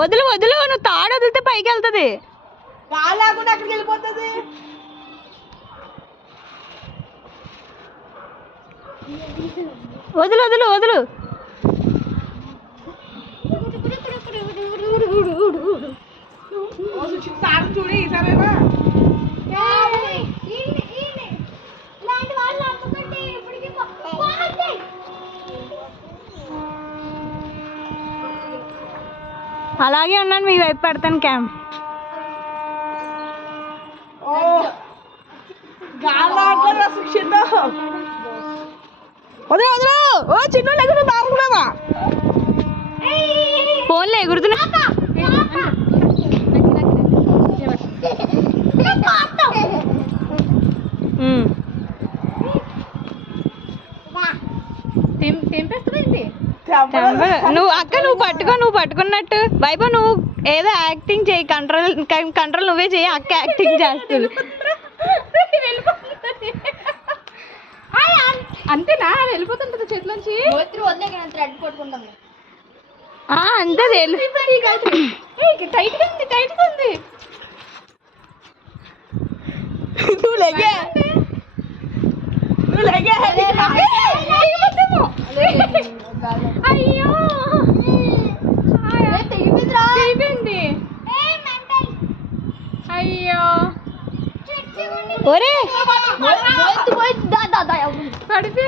వదులు వదులు నువ్వు తాడు వదిలితే పైకి వెళ్తుంది కూడా అక్కడికి వదులు వదులు వదులు అలాగే ఉన్నాను మీ వైపు పెడతాను క్యామ్ ఫోన్లో ఎగురుతున్నా నువ్వు అక్క నువ్వు పట్టుకో నువ్వు పట్టుకున్నట్టు వైభవ్ నువ్వు ఏదో యాక్టింగ్ చేయి కంట్రోల్ కంట్రోల్ నువ్వే చేయి అక్క యాక్టింగ్ చేస్తుంది అంతేనా వెళ్ళిపోతుంటది చేతిలోంచి అంతేగా అయ్యో ओरे बोल तू बोल दादा दादा यार पढ़ पे